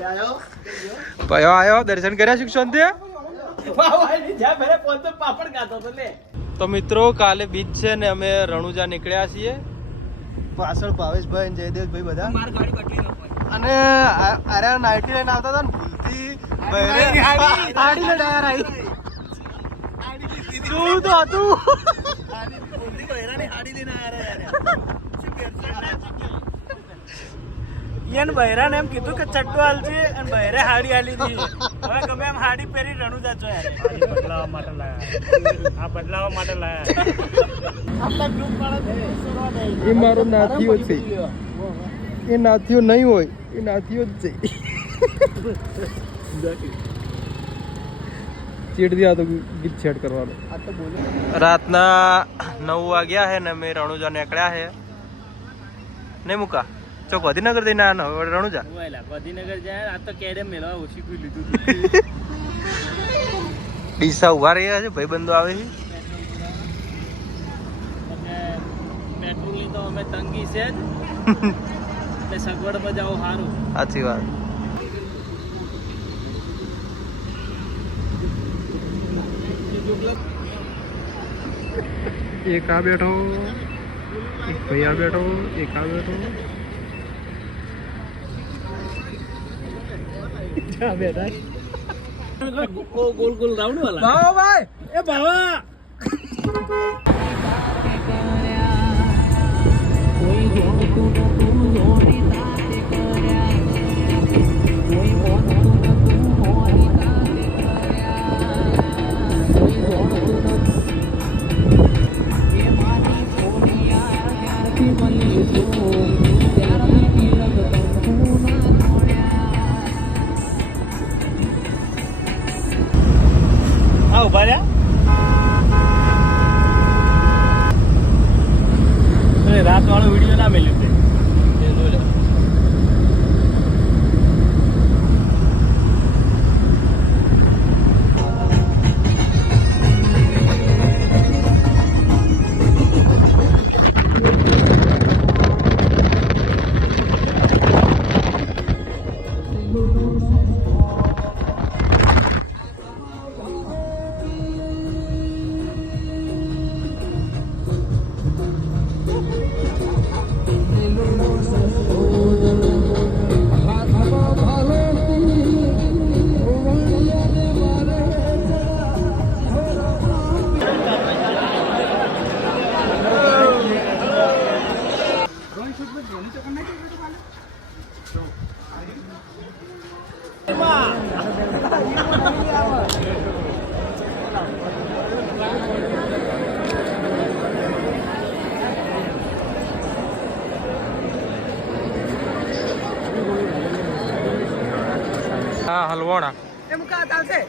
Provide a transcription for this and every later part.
ભાઈઓ આયો દર્શન કર્યા શિક્ષણ તે તો મિત્રો કાલે બીચ છે ને અમે રણુજા નીકળ્યા છીએ પાછળ ભાવેશભાઈ જયદેવભાઈ બધા અને અરે નાઈટી લઈને આવતા હતા ને ભૂલથી હાડી લઈને શું તો હતું યન બહેરાને એમ કીધું કે ચટ્ટુ હાલજે અને બહેરે હાડી હાલી દીધી હવે ગમે એમ હાડી પહેરી રણુજા છો યાર બદલાવા માટે લાયા આ બદલાવા માટે લાયા આપણા ગ્રુપ વાળા એ મારો નાથીઓ છે એ નાથીઓ નહીં હોય એ નાથીઓ જ છે ચીડથી આ તો ગીત સેટ કરવાનો રાતના 9 વાગ્યા હે ને અમે રણુજા નીકળ્યા હે નહીં મુકા ચોક ગાંધીનગર જઈને રણુજા ગાંધીનગર જાય આ તો કેડે મેળવા ઓછી કોઈ લીધું ડીસા ઉભા રહ્યા છે ભાઈબંધો આવે છે પેટ્રોલની તો અમે તંગી છે જ એટલે સગવડમાં જાઓ સારું સાચી વાત એક આ બેઠો એક ભાઈ આ બેઠો એક આ બેઠો ગોલ ગોલ રાઉન્ડ વાલા ભાવા ભાઈ એ ભાવા ઉભા રહ્યા રાત વાળો વિડીયો ના મેલ્યું હા હલવાણા એ મુકા ચાલશે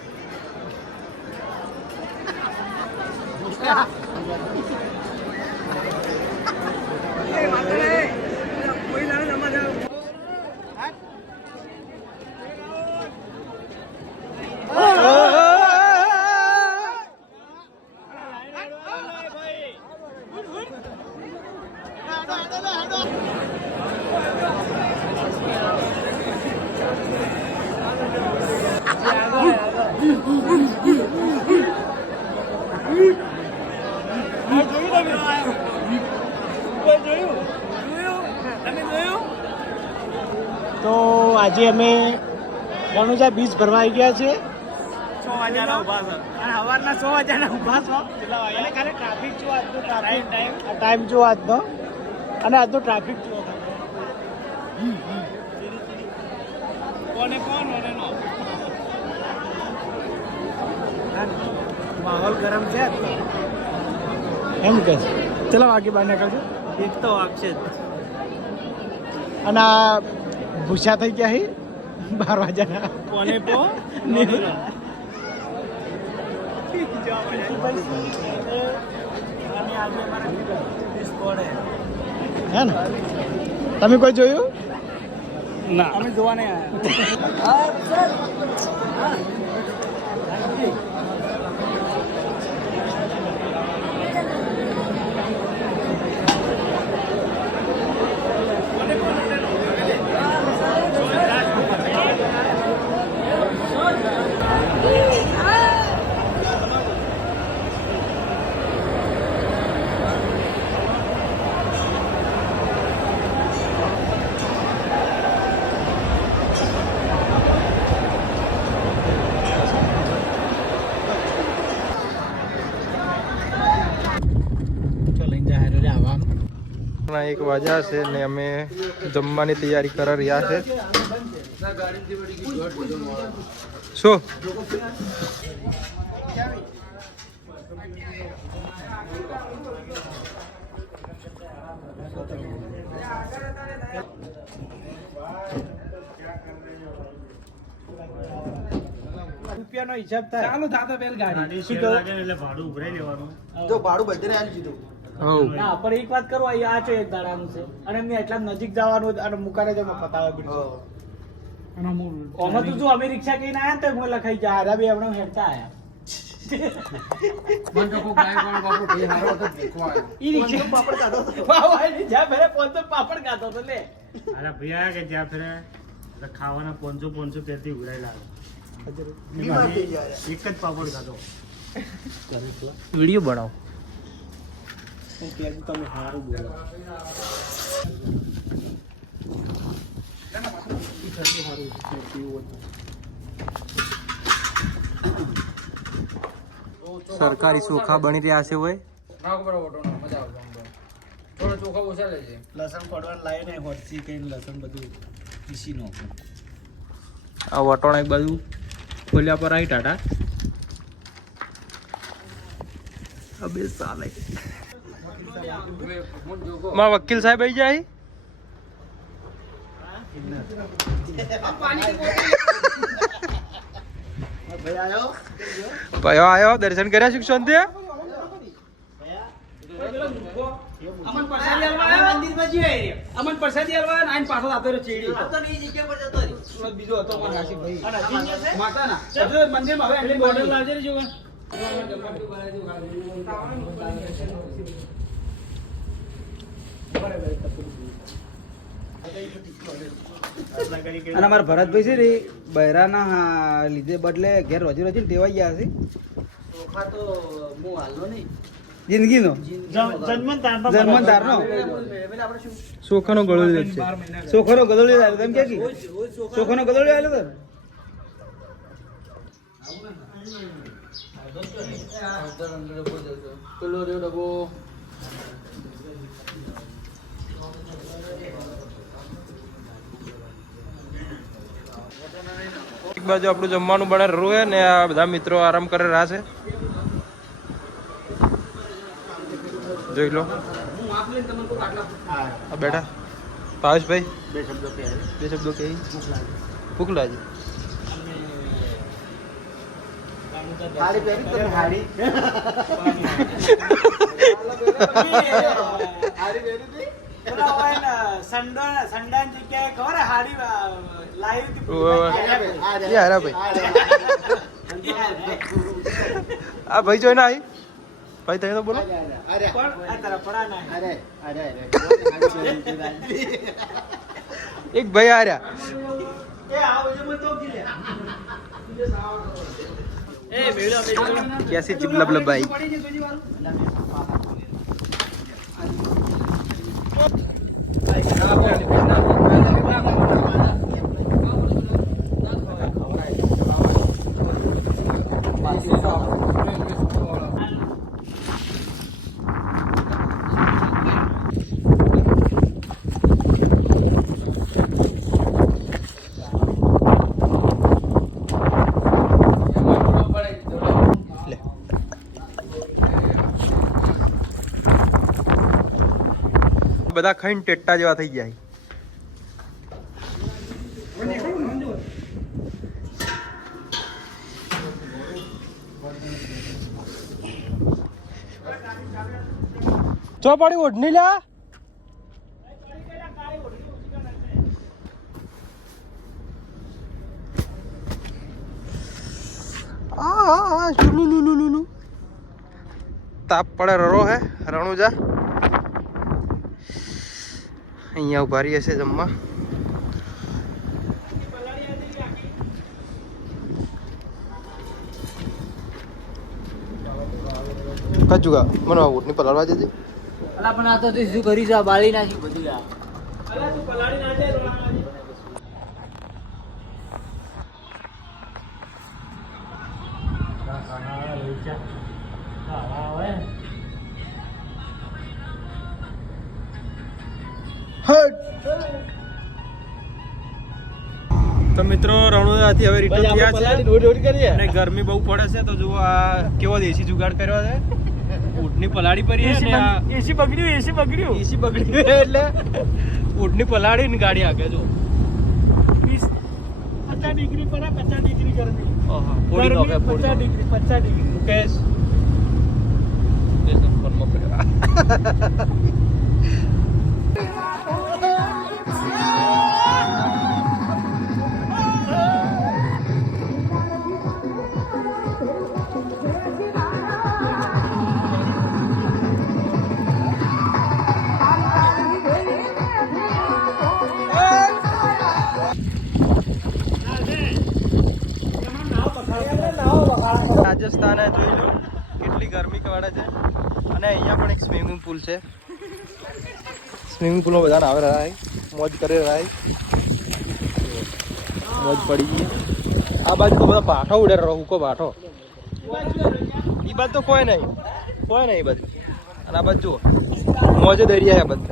તો આજે અમે રણુજા બીચ ભરવા આવી ગયા છે 6 વાગ્યાના ઊભા છે અને સવારના 6 વાગ્યાના ઊભા છો એટલે ખાલી ટ્રાફિક જો આજનો ટાઈમ જો આજનો અને આજનો ટ્રાફિક જો કોને કોણ ઓને નો માહોલ ગરમ છે એમ કે ચલો આગળ બહાર નીકળજો એક તો આપશે અને ભૂસા થઈ ગયા હી 12 વાગ્યાના કોને પો હે ને તમે કોઈ જોયું ના અમે જોવા નહીં આવ્યા 1 વાગ્યા છે ને અમે જમવાની તૈયારી કરી રહ્યા છે. શું રૂપિયાનો હિસાબ થાય. ચાલો થાતો પેલ ગાડી શું એટલે ભાડું ઉભરાઈ લેવાનું. જો ભાડું બધાને આલી દીધું. ના પણ એક વાત કરો, આ છે એક દાડાનું છે અને એમને એટલા નજીક જવાનું અને મુકાને જો પતાવે બીજું. ઓમાં તો જો અમે રિક્ષા કઈને આયા તો મને લખાઈ જાય આરા બે હમણાં હેડતા આયા. મન તો કોઈ ગાય કોણ બાપુ બે હારો તો દેખવા આવ્યો. ઈ રિક્ષા પાપડ કાઢો તો વાહ જ્યાં ફેરે પોંચો પાપડ કાઢો તો લે. અરે ભૈયા કે જ્યાં ફેરે ખાવાના 500 પેરથી ઉડાઈ લાગે. બીમાર થઈ જાય. એક જ પાપડ ખાધો. વિડીયો બનાવો? તમે સારું બોલો. સરકારી ચોખા બની રહ્યા છે હોય. ના ઉપર ઓટો ના મજા આવશે આમ તો. થોડો ચોખા ઓછા લેજે. લસણ પડવાનું લાવે ને હોટસી કઈ લસણ બધું પીસી નો. આ વટોણા એક બાજુ ખોલ્યા પર આવી ટાટા. અબે સાલે માં વકીલ સાહેબ આવી જાય. ભાઈ આયો દર્શન કર્યા શિક્ષણ તે અમન પ્રસાદી આલવા આયો મંદિર માં જી આઈ અમન પ્રસાદી આલવા આઈને પાછો આતો રે ચેડી આ તો ની જગ્યા પર જતો રી સુરત બીજો હતો મારા હાસી ભાઈ અને અજીન્ય છે માતાના એટલે મંદિર માં હવે એટલે બોર્ડર લાવજે રે જોગન અને અમારા ભરતભાઈ છે ને બૈરાના લીધે બદલે ઘેર રોજી રોજી ટેવાઈ ગયા છે. ચોખા તો હું હાલનો નહીં જિંદગીનો જન્મતારનો ચોખાનો ગળો છે. ચોખાનો ગદોળી આવ્યો તેમ કે ચોખાનો ગદોળી આવ્યો તો પેલો રહ્યો ડબ્બો. એક બાજુ આપણું જમવાનું બને રહ્યું છે ને આ બધા મિત્રો આરામ કરી રહ્યા છે. જોઈ લો આ બેઠા ભાવેશભાઈ બે શબ્દો કહે ભૂખ લાગી. હાડી પહેરી તમે હાડી હાડી પહેરી સંડાન જગ્યાએ ખબર હાડી લાવી હતી. યાર ભાઈ આ ભાઈ જોઈને આવી ભાઈ તમે તો બોલો. એક ભાઈ આ રહ્યા कैसी चिपलब भाई બધા ખાઈને ટેટ્ટા જેવા થઈ જાય. ચોપાડી ઓઢની લ્યા. તાપ પડે રરો હે રણુજા. અહીંયા ઉભા રહીએ છે જમવા. કચુકા મને ઊંટની પલાળવા જજે. અલા પણ આ તો તું શું કરી છે? બાળી નાખ્યું બધું યાર. અલા તું પલાળી ના જાય તો મિત્રો રણુજાથી હવે રિટર્ન થયા છે દોડી કરીએ અને ગરમી બહુ પડે છે તો જુઓ આ કેવો દેશી જુગાડ કર્યો છે ઊંટની પલાળી પડી છે અને એસી બગડ્યું એસી બગડ્યું એટલે ઊંટની પલાળી ને ગાડી આગળ જો 50 ડિગ્રી પર 50 ડિગ્રી ગરમી ઓહો પોડી નો કે 50 ડિગ્રી 50 ડિગ્રી મુકેશ દેશ ફોનમાં પડ્યો રાજસ્થાન જોઈ લો કેટલી ગરમી પડે છે અને અહીંયા પણ એક સ્વિમિંગ પુલ છે સ્વિમિંગ પુલમાં બધા આવે રહ્યા મોજ કરી રહ્યા મોજ પડી ગઈ આ બાજુ તો બધા ભાઠો ઉડે રહ્યો હુકો ભાઠો એ બાજુ તો કોઈ નહીં એ બાજુ અને આ બાજુ જુઓ મોજે દરિયા છે બધું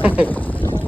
45 ડિગ્રી